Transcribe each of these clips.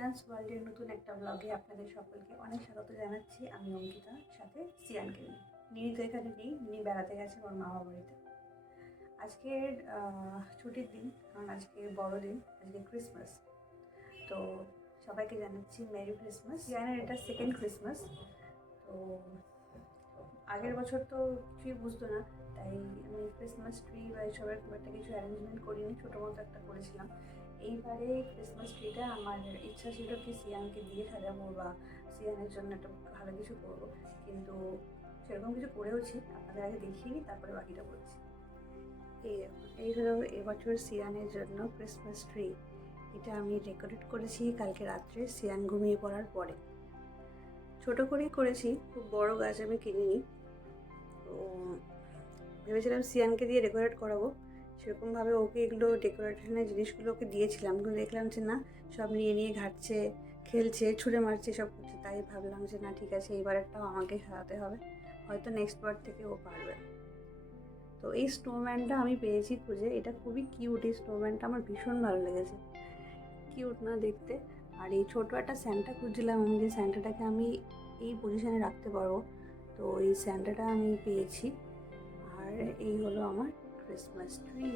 সিয়ানস ওয়ার্ল্ডের নতুন একটা ব্লগে আপনাদের সকলকে অনেক স্বাগত জানাচ্ছি। আমি অঙ্কিতা, সাথে সিয়ানকে নিয়ে। নিনি তো এখানে নেই, নিনি বেড়াতে গেছে ওর মামা বাড়িতে। আজকের ছুটির দিন, কারণ আজকে বড়দিন, আজকে ক্রিসমাস। তো সবাইকে জানাচ্ছি মেরি ক্রিসমাস। সিয়ানের এটা সেকেন্ড ক্রিসমাস। তো আগের বছর তো কিছুই বুঝতো না, তাই আমি ক্রিসমাস ট্রি বা এসবের খুব একটা কিছু অ্যারেঞ্জমেন্ট করিনি, ছোটো মতো একটা করেছিলাম। এইবারে ক্রিসমাস ট্রিটা আমার ইচ্ছা ছিল কি সিয়ানকে দিয়ে সাজাবো বা সিয়ানের জন্য একটা ভালো কিছু করবো, কিন্তু সেরকম কিছু করেওছি। আপনাদের আগে দেখিয়ে নিই, তারপরে বাকিটা বলছি। এই হলো এবছর সিয়ানের জন্য ক্রিসমাস ট্রি। এটা আমি ডেকোরেট করেছি কালকে রাত্রে সিয়ান ঘুমিয়ে পড়ার পরে। ছোটো করেই করেছি, খুব বড় গাছ আমি কিনিনি। তো ভেবেছিলাম সিয়ানকে দিয়ে ডেকোরেট করাবো, সেরকমভাবে ওকে এগুলো ডেকোরেশনের জিনিসগুলো ওকে দিয়েছিলাম, কিন্তু দেখলাম যে না, সব নিয়ে নিয়ে ঘাটছে, খেলছে, ছুঁড়ে মারছে, সব করছে। তাই ভাবলাম যে না, ঠিক আছে, এইবারটাও আমাকে সারাতে হবে, হয়তো নেক্সট বার থেকে ও পারবে। তো এই স্নোম্যানটা আমি পেয়েছি খুঁজে, এটা খুবই কিউট। এই স্নোম্যানটা আমার ভীষণ ভালো লেগেছে, কিউট না দেখতে। আর এই ছোটো একটা স্যান্টা খুঁজছিলাম আমি, যে স্যান্টাটাকে আমি এই পজিশানে রাখতে পারবো। তো এই স্যান্টাটা আমি পেয়েছি। আর এই হলো আমার ক্রিসমাস ট্রি।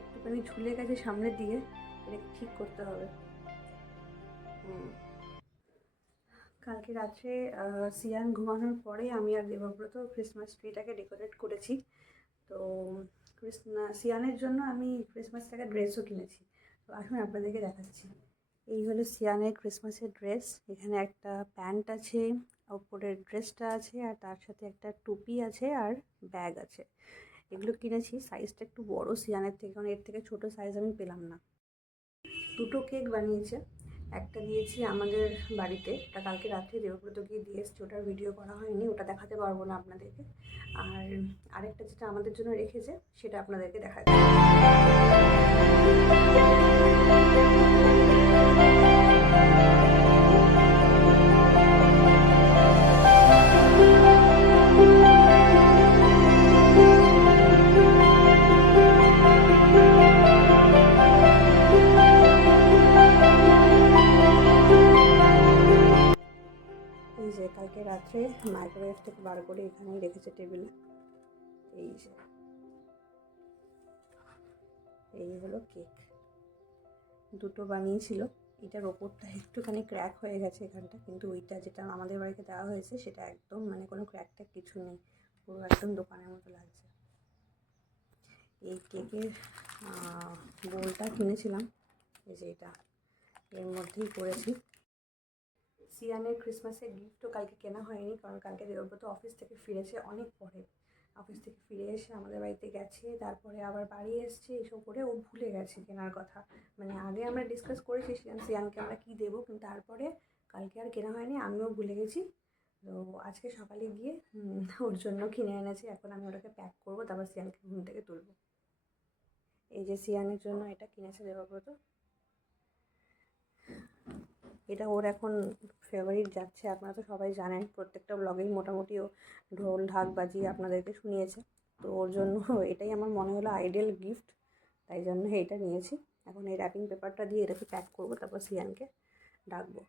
একটুখানি ঝুলে গেছে সামনের দিকে, এটাকে ঠিক করতে হবে। কালকে রাত্রে সিয়ান ঘুমানোর পরে আমি আর দেবব্রত ক্রিসমাস ট্রিটাকে ডেকোরেট করেছি। তো সিয়ানের জন্য আমি ক্রিসমাস থেকে ড্রেসও কিনেছি। তো আসুন আপনাদেরকে দেখাচ্ছি। এই হলো সিয়ানের ক্রিসমাসের ড্রেস। এখানে একটা প্যান্ট আছে, ওপরের ড্রেসটা আছে, আর তার সাথে একটা টুপি আছে আর ব্যাগ আছে। এগুলো কিনেছি, সাইজটা একটু বড় সিয়ানের থেকে, কারণ এর থেকে ছোটো সাইজ আমি পেলাম না। দুটো কেক বানিয়েছে, একটা দিয়েছি আমাদের বাড়িতে, ওটা কালকে রাত্রে দেবব্রত গিয়ে দিয়ে এসছে, ওটার ভিডিও করা হয়নি, ওটা দেখাতে পারবো না আপনাদেরকে। আর আরেকটা যেটা আমাদের জন্য রেখেছে সেটা আপনাদেরকে দেখাচ্ছি। এই যে কালকে রাত্রে মাইক্রোওয়েভ থেকে বার করে এখানেই রেখেছে টেবিলে। এই যে এই হলো কেক, দুটো বানিয়েছিল। এটার ওপরটা একটুখানি ক্র্যাক হয়ে গেছে এখানটা, কিন্তু ওইটা যেটা আমাদের বাড়িতে দেওয়া হয়েছে সেটা একদম মানে কোনো ক্র্যাক ট্যাক কিছু নেই, পুরো একদম দোকানের মতো লাগছে। এই কেকের বোলটা কিনেছিলাম, এই যে এটা এর মধ্যেই করেছি। সিয়ানের ক্রিসমাসের গিফটও কালকে কেনা হয়নি, কারণ কালকে দেবব্রত অফিস থেকে ফিরেছে অনেক পরে। অফিস থেকে ফিরে এসে আমাদের বাড়িতে গেছে, তারপরে আবার বাড়ি এসছে, এসব করে ও ভুলে গেছে কেনার কথা। মানে আগে আমরা ডিসকাস করেছি সিয়ানকে আমরা কী দেবো, কিন্তু তারপরে কালকে আর কেনা হয়নি, আমিও ভুলে গেছি। তো আজকে সকালে গিয়ে ওর জন্য কিনে এনেছি। এখন আমি ওটাকে প্যাক করবো, তারপর সিয়ানকে ঘুম থেকে তুলবো। এই যে সিয়ানের জন্য এটা কিনেছে দেবব্রত, এটা ওর এখন ফেভারিট যাচ্ছে। আপনারা তো সবাই জানেন, প্রত্যেকটা ব্লগেই মোটামুটি ও ঢোল ঢাক বাজিয়ে আপনাদেরকে শুনিয়েছে। তো ওর জন্য এটাই আমার মনে হলো আইডিয়াল গিফট, তাই জন্য এটা নিয়েছি। এখন এই র্যাপিং পেপারটা দিয়ে এটাকে প্যাক করবো, তারপর সিয়ানকে ডাকবো।